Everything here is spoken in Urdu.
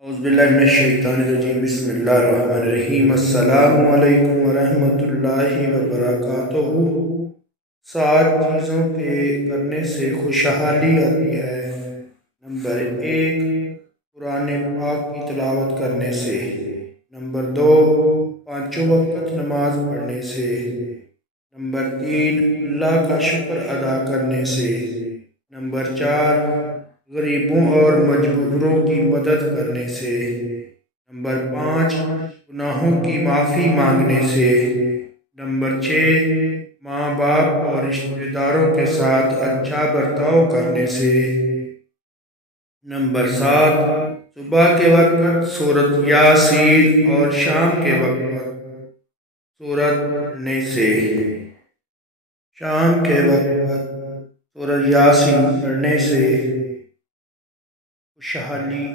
اعوذ باللہ من الشیطان الرجیم بسم اللہ الرحمن الرحیم السلام علیکم ورحمۃ اللہ وبرکاتہ۔ 7 چیزوں کے کرنے سے خوشحالی آتی ہے۔ نمبر 1، قرآن پاک کی تلاوت کرنے سے۔ نمبر 2، 5 وقت نماز پڑھنے سے۔ نمبر 3، اللہ کا شکر ادا کرنے سے۔ نمبر 4، غریبوں اور مجبوروں کی مدد کرنے سے۔ نمبر 5، گناہوں کی معافی مانگنے سے۔ نمبر 6، ماں باپ اور رشتہ داروں کے ساتھ اچھا برتاؤ کرنے سے۔ نمبر 7، صبح کے وقت سورۃ یاسین اور شام کے وقت سورۃ پڑھنے سے۔ شام کے وقت سورۃ یاسین پڑھنے سے خوشحالی